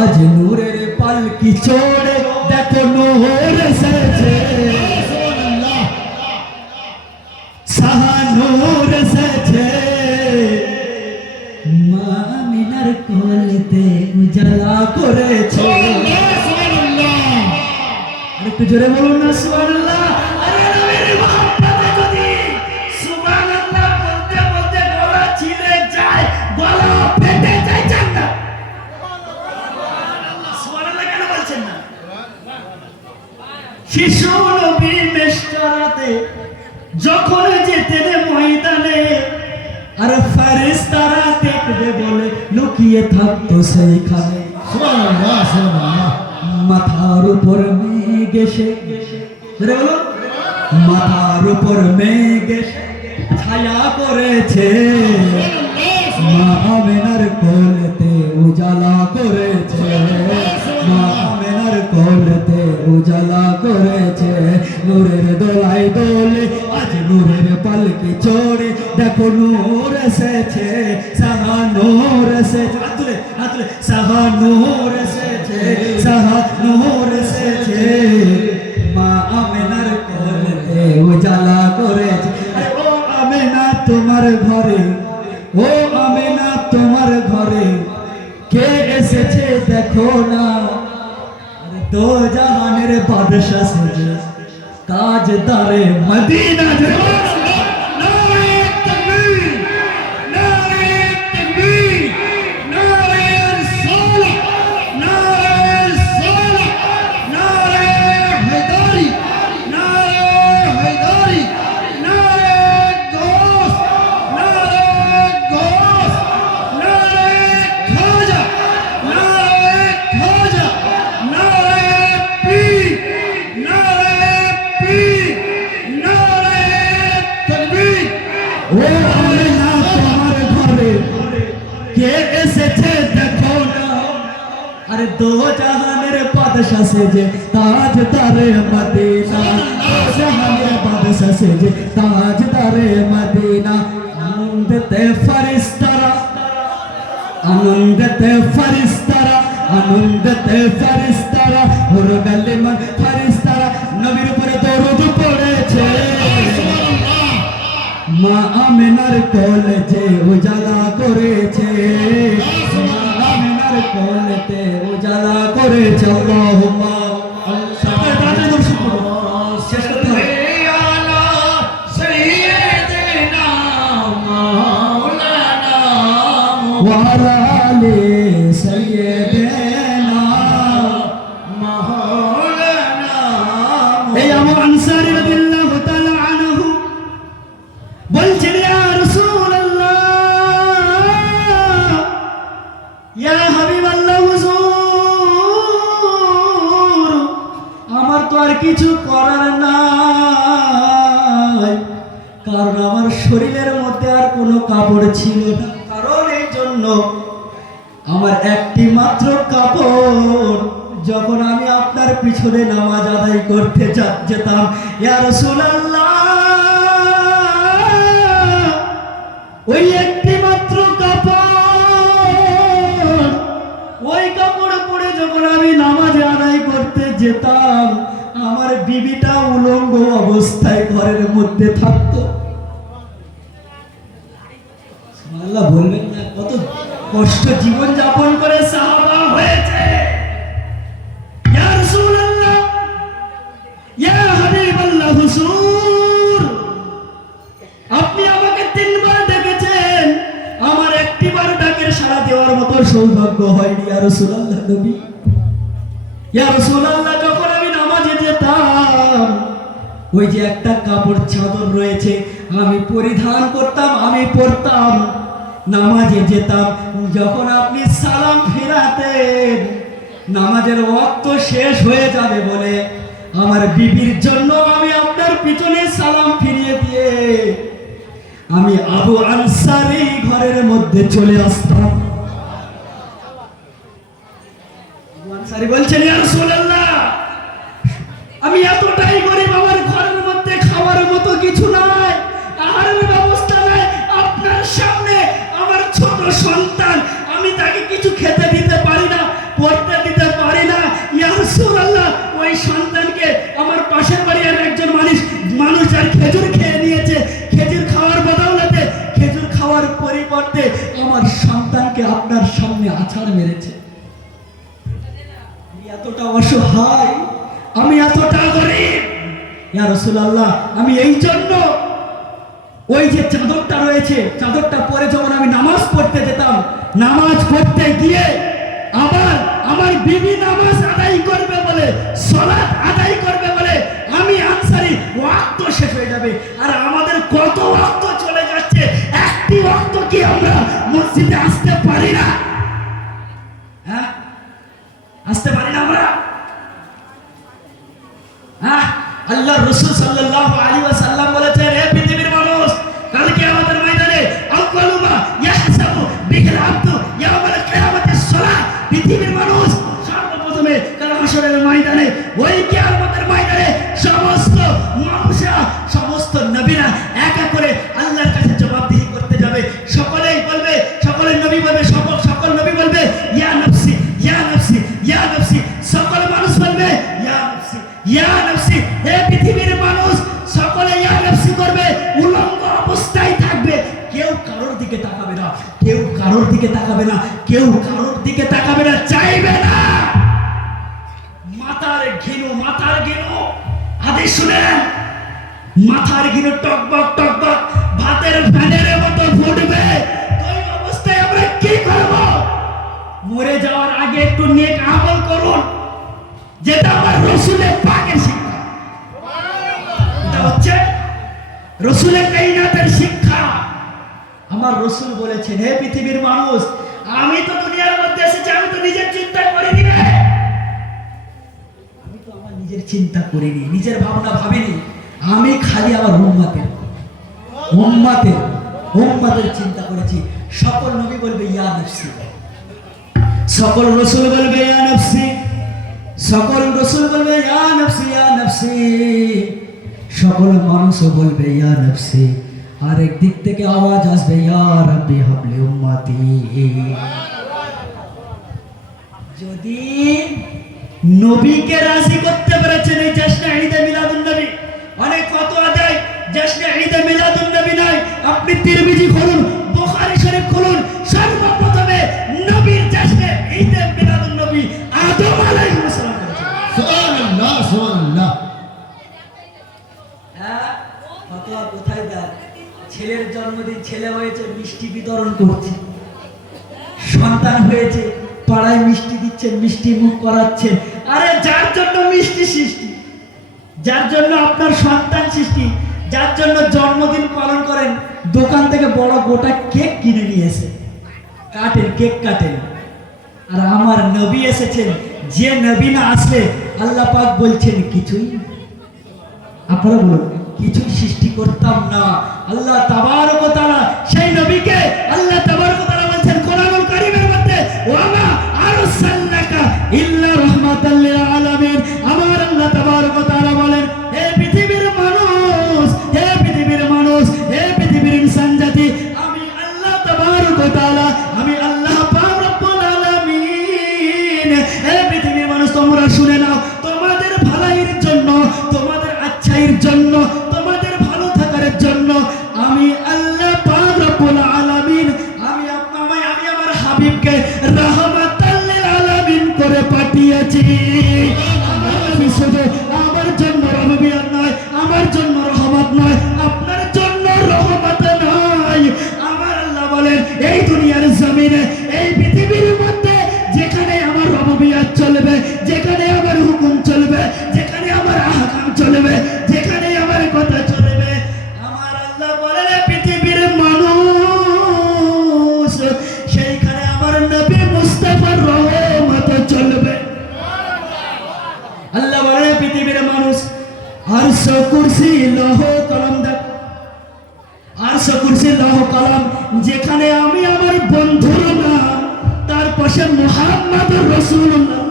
আজ নূরের পালকি চড়ে দেখো নূর এসেছে, শাহানূর এসেছে। মা আমিনার কোলেতে উজালা করেছে। একটু জোরে বলুন না সুবহানাল্লাহ। আরে নবীর মহব্বতে যদি সুবহানাল্লাহ বলতে বলতে গলা ছিঁড়ে যায়, গলা ফেটে যায় জান্নাত। সুবহানাল্লাহ কেন বলছেন না? শিশু নবী মেশকারাতে যখন যেতেন ময়দানে, আর ফেরেশতারা দেখবে বলে লুকিয়ে থাকতো সেইখানে। সুবহানাল্লাহ সুবহানাল্লাহ। মাথার উপর মেঘ এসে, মাথার উপর মেঘ এসে ছায়া করেছে, মা আমিনার কোলেতে উজালা করেছে, মা আমিনার কোলেতে উজালা করেছে। নূরের দোলায় দোলে আজ নূরের পালকি চড়ে দেখো নূর এসেছে, শাহানূর এসেছে। হাতলে শাহানূর এসেছে, শাহানূর এসেছে। মা আমিনার কোলেতে উজালা করেছে। ও আমিনা তোমার ঘরে, ও আমিনা তোমার ঘরে কে এসেছে দেখো না। দো জাহানের বাদশা সেজে তাজদারে মদিনা। ও আমিনা তোমার ঘরে কে এসেছে দেখো না। আরে দো জাহানের বাদশা সেজে তাজদারে মদিনা, দো জাহানের বাদশা সেজে তাজদারে মদিনা। আনন্দতে ফেরেশতারা, আনন্দতে ফেরেশতারা, আনন্দতে ফেরেশতারা, হর গালিমান ফেরেশতারা নবীর উপরে দরুদ পড়েছে। মা আমিনার কোলেতে উজালা করেছে, মা আমিনার কোলেতে উজালা করেছে। আল্লাহুম্মা ওয়ালা আলি সাইয়্যিদিনা মাওলানা। এই আবু আনসারী রাদিয়াল্লাহু তাআলা আনহু বলছেন, ইয়া রাসূলুল্লাহ, ইয়া হাবিবাল্লাহ হুজুর, আমার তো আর কিছু করার নাই, কারণ আমার শরীরের মধ্যে আর কোনো কাপড় ছিল না। কারণ এই জন্য আমার একটি মাত্র কাপড়, যখন আমি আপনার পিছনে নামাজ আদায় করতে যেতাম, ইয়া রাসূলুল্লাহ, ওই একটি মাত্র কাপড়, ওই কাপড় পরে যখন আমি নামাজ আদায় করতে যেতাম, আমার বিবিটা উলঙ্গ অবস্থায় ঘরের মধ্যে থাকতো। আল্লাহ বলবেন না কত কষ্ট জীবন যাপন করে সাহাবা হয়েছে। ইয়া রাসূলুল্লাহ, ইয়া হাবিবাল্লাহ হুজুর, আপনি আমাকে তিনবার ডেকেছেন, আমার একটিবার ডাকের সাড়া দেওয়ার মতো সৌভাগ্য হয়নি। ইয়া রাসূলুল্লাহ নবী, ইয়া রাসূলুল্লাহ, যখন আমি নামাজে যেতাম, ওই যে একটা কাপড় চাদর রয়েছে আমি পরিধান করতাম, আমি পরতাম, নামাজে যেতাম। যখন আপনি সালাম ফিরাতেন, নামাজের ওয়াক্ত শেষ হয়ে যাবে বলে আমার বিবির জন্য আমি আপনার পিছনে সালাম ফিরিয়ে দিয়ে আমি আবু আনসারী ঘরের মধ্যে চলে আসতাম। আবু আনসারী বলছেন, ইয়া রাসূলুল্লাহ, আমি এতটাই গরিব, আমার ঘরের মধ্যে খাওয়ার মতো কিছু নাই, আহারের ব্যবস্থা নাই, আপনার সামনে আমার ছোট সন্তান, আমি তাকে কিছু খেতে দিতে পারি না, পড়তে আমার সামনে আছাড় মেরেছে। আমি এতটা অসহায়, আমি এতটা গরিব, ইয়া রাসূলুল্লাহ, আমি এই জন্য ওই যে চাদরটা রয়েছে, চাদরটা পরে যখন আমি নামাজ পড়তে যেতাম, নামাজ পড়তে গিয়ে আবার আমার বিবি নামাজ আদায় করবে বলে, সালাত আদায় করবে বলে আমি আনসারি ওয়াক্ত শেষ হয়ে যাবে, আর আমাদের কত ওয়াক্ত চলে যাচ্ছে, একটি ওয়াক্ত কি আমরা মসজিদে আসতে পারি না? হ্যাঁ, আসতে পারি না আমরা? হ্যাঁ, আল্লাহ রাসূল সাল্লাল্লাহু আলাইহি ওয়াসাল্লাম বলেছেন, হে পৃথিবীর মানুষ, কালকে আমাদের ময়দানে আউয়ালু মা ইয়াহসাবু বিহিল আবদু ইয়াউমাল কিয়ামাতিস সালাহ। পৃথিবীর মানুষ সর্বপ্রথমে কাল হাশরের ময়দানে, ওই কিয়ামতের ময়দানে সমস্ত মানুষরা, সমস্ত নবীরা একা করে আল্লাহর কাছে জবাবদিহি করতে যাবে। সকলেই বলবে, সকল নবী বলবে, সকল নবী বলবে ইয়া নাফসি ইয়া নাফসি ইয়া নাফসি। সকল মানুষ বলবে ইয়া নাফসি ইয়া নাফসি। হে পৃথিবীর মানুষ, সকলে ইয়া নাফসি করবে, উলঙ্গ অবস্থায় থাকবে, কেউ কারোর দিকে তাকাবে না, কেউ কারোর দিকে তাকাবে না, কেউ কারোর দিকে তাকাবে না, চাইবে না। মাথার ঘিনু, মাথার ঘিনু, আদেশ শুনেন, মাথার ঘিনু টকবক টকবক ভাতের ফ্যানের মতো ফুটবে। ওই অবস্থায় আমরা কি করব? মরে যাওয়ার আগে একটু নেক আমল করুন, যেটা আমার রাসূলের পাকের শিক্ষা। এটা হচ্ছে রাসূলের কায়নাতের শিক্ষা। আমার রাসূল বলেছেন, হে পৃথিবীর মানুষ, আমি তো দুনিয়ার মধ্যে এসেছি, আমি তো নিজের চিন্তা করিনি রে, আমি তো আমার নিজের চিন্তা করিনি, নিজের ভাবনা ভাবিনি, আমি খালি আমার উম্মতের চিন্তা করেছি। সকল নবী বলবে ইয়া নাফসি, সকল রাসূল বলবে ইয়া নাফসি, সকল রাসূল বলবে ইয়া নাফসি ইয়া নাফসি, সকল মানুষও বলবে ইয়া নাফসি। আর একদিক থেকে আওয়াজ আসবে ইয়া রাব্বি হাবলি উম্মতি। যদি নবীকে রাজি করতে পেরেছেন এই জশ্নে ঈদে মিলাদুন নবী, অনেক ফতোয়া দেয় জশ্নে ঈদে মিলাদুন নবী নয়, আপনি তিরমিজি খুলুন, বুখারী শরীফ খুলুন, সর্বপ্রথমে নবীর জশ্নে ঈদে মিলাদুন নবী আদম আলাইহিস সালাম করেছেন। সুবহানাল্লাহ, সুবহানাল্লাহ। হ্যাঁ, ফতোয়া কোথায় দেয়? ছেলের জন্মদিন, ছেলে হয়েছে, মিষ্টি বিতরণ করছে, সন্তান হয়েছে, পাড়ায় মিষ্টি দিচ্ছেন, মিষ্টি মুখ করাচ্ছেন। আরে যার জন্য মিষ্টি সৃষ্টি, যার জন্য আপনার সন্তান সৃষ্টি, যার জন্য জন্মদিন পালন করেন, দোকান থেকে বড় গোটা কেক কিনে নিয়ে এসে কাটেন, কেক কাটেন। আর আমার নবী এসেছেন, যে নবী না আসলে আল্লাহ পাক বলছেন কিছুই, আপনারা বলুন, কিছুই সৃষ্টি করতাম না। আল্লাহ তাবারক ওয়া তাআলা সেই নবীকে আল্লাহ তাবারক ওয়া তাআলা বলছেন কোরআনুল কারীমের মধ্যে, ওয়া মা আরসালনাকা ইল্লা রাহমাতাল লিল আলামিন। আমার আল্লাহ তাবারক ওয়া তাআলা বলেন, হে পৃথিবীর মানুষ, হে পৃথিবীর মানুষ, হে পৃথিবীর ইনসান জাতি, আমি আল্লাহ তাবারক ওয়া তাআলা, আমি আল্লাহ পাক রব্বুল আলামিন। হে পৃথিবীর মানুষ, তোমরা শুনে নাও, তোমাদের ভালোর জন্য, তোমাদের আচ্ছাইয়ের জন্য, তোমাদের ভালো থাকার জন্য আমি আল্লাহ পাক রব্বুল আলামিন, আমি আমার হাবিবকে রাহমাতাল লিল আলামিন করে পাঠিয়েছি। আমার নবী শুধু আমার জন্য রহমত নয়, আমার জন্য রহমত নয়, আপনার জন্য রহমত নয়। আমার আল্লাহ বলেন, এই দুনিয়ার জমিনে, এই পৃথিবীর মধ্যে যেখানে আমার রহমত চলবে, যেখানে আমার হুকুম চলবে, যেখানে আমার আহকাম চলবে, যেখানে আমার কথা চলবে, আমার আল্লাহ বলেন পৃথিবীর মানুষ, সেইখানে আমার নবী মুস্তাফার রহমত চলবে। আল্লাহ বলেন পৃথিবীর মানুষ, আরশ কুরসি লৌহ কলম দেখ, আরশ কুরসি লৌহ কলম, যেখানে আমি আমার বন্ধুর নাম, তার পাশে মুহাম্মদুর রাসূলুল্লাহ।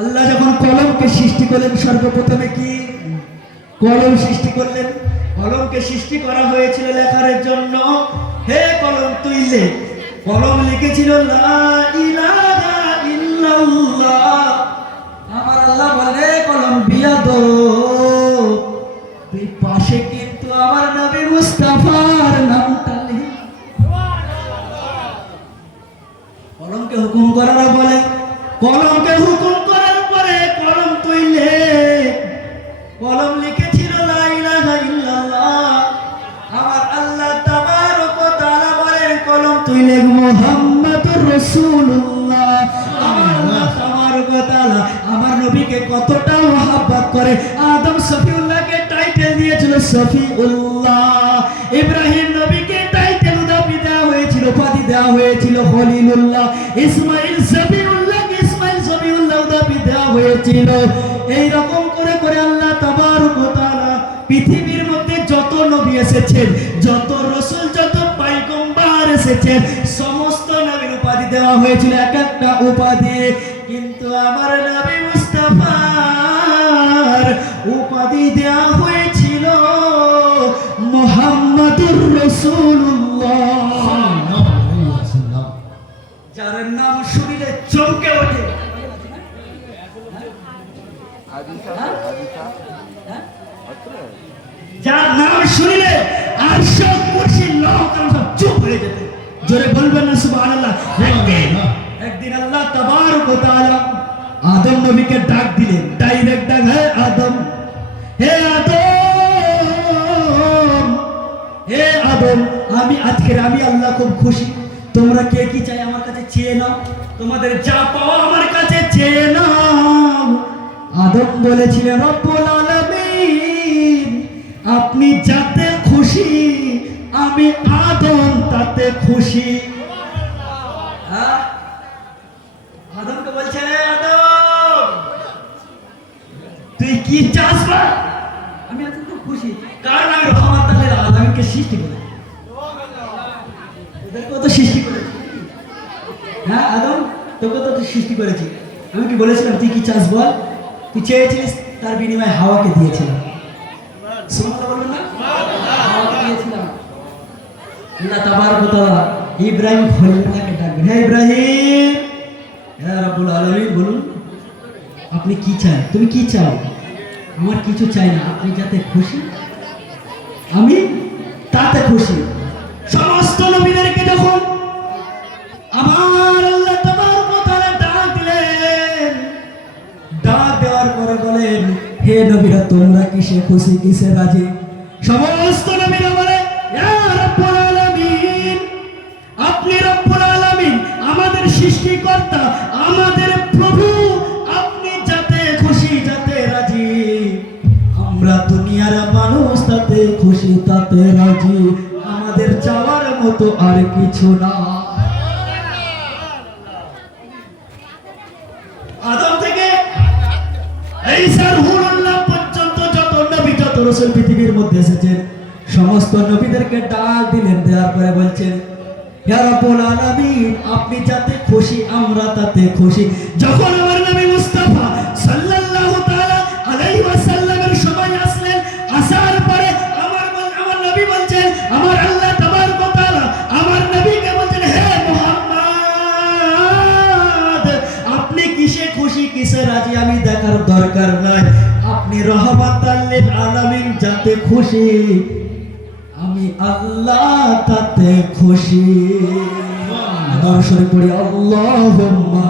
আল্লাহ যখন কলমকে সৃষ্টি করলেন, সর্বপ্রথমে কি কলম সৃষ্টি করলেন? কলমকে সৃষ্টি করা হয়েছিল লেখার জন্য। হে কলম তুই লেখ। কলম লিখেছিল লা ইলাহা ইল্লাল্লাহ। আমার আল্লাহ বলে কলম বিয়াদ, তুই পাশে কিন্তু আমার নবী মুস্তাফার নামটা লিখ। কলমকে হুকুম করার বলে, কলমকে হুকুম করার পরে কলম তুইলে কলম লিখেছিল লা ইলাহা ইল্লাল্লাহ। আমার আল্লাহ তাবারক ওয়া তাআলা বলেন কলম তুইলে মুহাম্মাদুর রাসূলুল্লাহ। আমার আল্লাহ তাবারক ওয়া তাআলা আমার নবীকে কতটা মহব্বত করে, আদম সফিউল্লাহকে টাইটেল দিয়েছিল সফিউল্লাহ, ইব্রাহিম নবীকে টাইটেল উপাধি দেওয়া হয়েছিল খলিলুল্লাহ, ইসমাইল সফিউল্লাহকে ইসমাইল সফিউল্লাহ উপাধি দেওয়া হয়েছিল। এই রকম করে করে আল্লাহ তাবারক ওয়া তাআলা পৃথিবীর মধ্যে যত নবী এসেছেন, যত রাসূল, যত পয়গম্বর এসেছেন, সমস্ত নবীর উপাধি দেওয়া হয়েছিল এক একটা উপাধি। কিন্তু আমার নবী মুস্তাফার উপাধি দেওয়া হয়েছিল মুহাম্মাদুর রাসূলুল্লাহ, যার নাম শুনলে চমকে ওঠে। যার নাম শুনলে আরশ কুরসি লৌহ কালাম সব চুপ হয়ে যেত। জোরে বলবেন না সুবহানাল্লাহ। একদিন আল্লাহ তাবারক ওয়া তাআলা আদম নবীকে ডাক দিলেন, ডাইরেক্ট ডাক, হে আদম, হে আদম, হে আদম, আমি আল্লাহ খুব খুশি, তোমরা কে কি চাই আমার কাছে চেয়ে নাও, তোমাদের যা পাওয়া আমার কাছে চেয়ে নাও। আদম বলেছিলেন রব্বুল আলামিন, আপনি যাতে খুশি আমি আদম তাতে খুশি। আদমকে বলছে আদম তুই কি চাস? আমি আজকে খুব খুশি, কারণ আমি রহমাতুল আলামিনকে সৃষ্টি করেছি, ওদেরকেও তো সৃষ্টি করেছি। হ্যাঁ আদম, তোকে তো সৃষ্টি করেছি। আমি কি বলেছিলাম তুই কি চাস বল? তুই চেয়েছিলিস, তার বিনিময়ে হাওয়াকে দিয়েছিলাম। সুবহানাল্লাহ বলবেন না? হাওয়াকে দিয়েছিলাম। আল্লাহ তাবারক ওয়া তাআলা ইব্রাহিম খলিলুল্লাহকে ডাকবেন, হে ইব্রাহিম, হে রব্বুল আলামিন বলুন আপনি কি চান? তুমি কি চাও? আমার কিছু চাই না, আপনি যাতে খুশি আমি তাতে খুশি। সমস্ত নবীদেরকে যখন আমার আল্লাহ তাবারক ওয়া তাআলা ডাক দিলেন, ডাক দেওয়ার পরে বলেন হে নবীরা তোমরা কিসে খুশি কিসে রাজি? সমস্ত নবীরা বলে ইয়া রব্বুল আলামিন, আপনি রব্বুল আলামিন আমাদের সৃষ্টিকর্তা, আমাদের প্রভু, আপনি যাতে খুশি যাতে রাজি, আমরা দুনিয়ার মানুষ তাতে খুশি তাতে রাজি, আমাদের চাওয়ার মতো আর কিছু না। আদম থেকে ঈসা রূহুল্লাহ পর্যন্ত যত নবী যত রাসূল পৃথিবীর মধ্যে এসেছেন, সমস্ত নবীদেরকে ডাক দিলেন, দেওয়ার পরে বলছেন ইয়া রাব্বুল আলামিন, আপনি যাতে খুশি আমরা তাতে খুশি। যখন আমার নবী মুস্তাফা সাল্লাল্লাহু তাআলা আলাইহি ওয়াসাল্লামের সময় আসলেন, আসার পরে আমার নবী বলছেন, আমার আল্লাহ তাবারক ওয়া তাআলা আমার নবীকে বলছেন হে মুহাম্মদ, আপনি কিসে খুশি কিসে রাজি আমি দেখার দরকার নাই, আপনি রহমাতাল লিল আলামিন যাতে খুশি আমি আল্লাহ তাতে খুশি। দর্শন করি আল্লাহুম্মা